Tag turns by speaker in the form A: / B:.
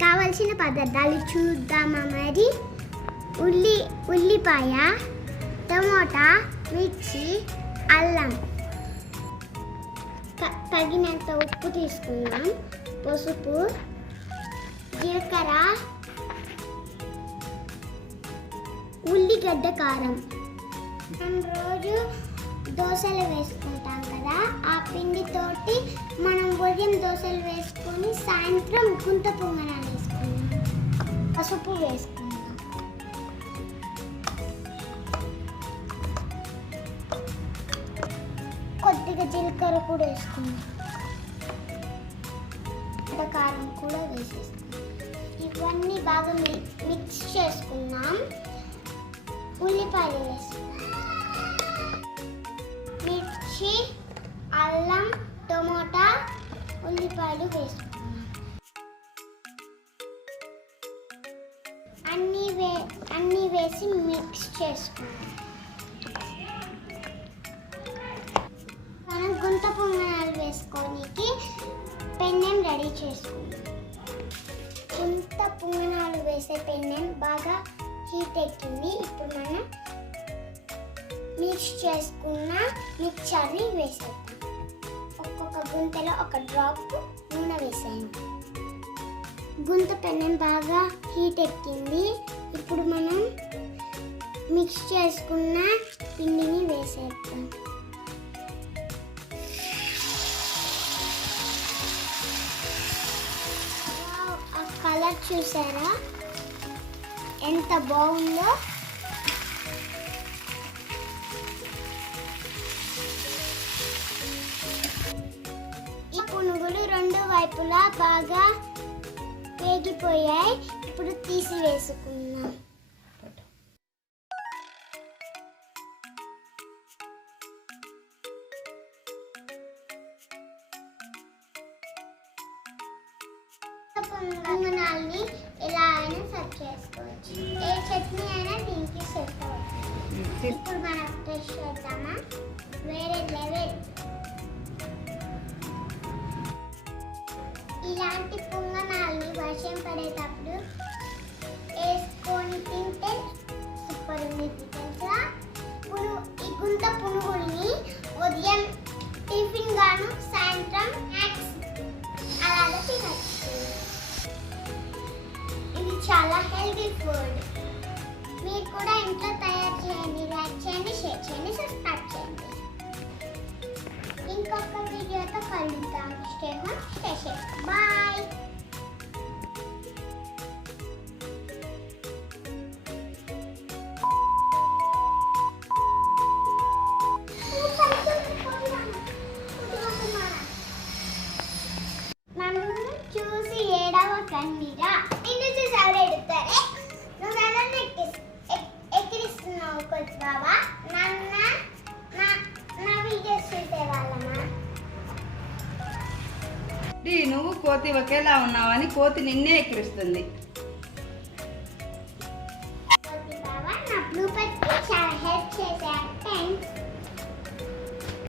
A: కావలసిన పదార్థాలు చూద్దామా మరి? ఉల్లి ఉల్లిపాయ టమోటా మిర్చి అల్లం. తగినంత ఉప్పు తీసుకున్నాం పసుపు జీలకర్ర ఉల్లిగడ్డ కారం. మనం రోజు దోశలు వేసుకుంటాం కదా. ఆ పిండితోటి మనం ఉదయం దోశలు వేసుకొని సాయంత్రం గుంత పొంగనాలు వేసుకుందాం. పసుపు వేసుకుందాం. కొద్దిగా జీలకర్ర కూడా వేసుకుందాం. కారం కూడా వేసేస్తాం ఇవన్నీ బాగా మిక్స్ చేసుకుందాం. ఉల్లిపాయలు వేసుకుందాం. మిర్చి అల్లం టమోటా ఉల్లిపాయలు వేసుకున్నాం అన్నీ వే అన్నీ వేసి మిక్స్ చేసుకున్నాం మనం గుంత పొంగనాలు వేసుకోనికి పెన్నెం రెడీ చేసుకున్నాం గుంత పొంగనాలు వేసే పెన్నెం బాగా హీట్ ఎక్కింది. ఇప్పుడు మనం మిక్స్ చేసుకున్న మిక్చర్ని వేసేద్దాం ఒక్కొక్క గుంతలో ఒక డ్రాప్ నూనె వేసాను గుంత పెనం బాగా హీట్ ఎక్కింది. ఇప్పుడు మనం మిక్స్ చేసుకున్న పిండిని వేసేద్దాం. ఆ కలర్ చూసారా? ఎంత బాగుందో. వైపులా బాగా వేగిపోయాయి. ఇప్పుడు తీసి వేసుకుందాం పొంగనాల్ని ఎలా అయినా సెట్ చేసుకోవచ్చు. ఏ చట్నీ అయినా దీనికి సెట్ అవుతుంది ఇప్పుడు మనం టెస్ట్ చేద్దామా? వేరే లెవెల్. ఇలాంటి పొంగనాల్ని వర్షం పడేటప్పుడు వేసుకొని తింటే సూపర్ ఉంది తెలుసా? ఇప్పుడు ఈ గుంత పునుగుల్ని ఉదయం టిఫిన్ గాను సాయంత్రం స్నాక్స్ అలాగా తినచ్చు. ఇది చాలా హెల్తీ ఫుడ్. మీరు కూడా ఇంట్లో తయారు చేయండి లైక్ చేయండి షేర్ చేయండి సబ్స్క్రైబ్ చేయండి. వీడియోతో కలుద్దాం స్టే హోమ్ చూసి
B: ఏడవకండి. నువ్వు కోతి ఒకేలా ఉన్నావని కోతి నిన్నే ఎక్కిరిస్తుంది.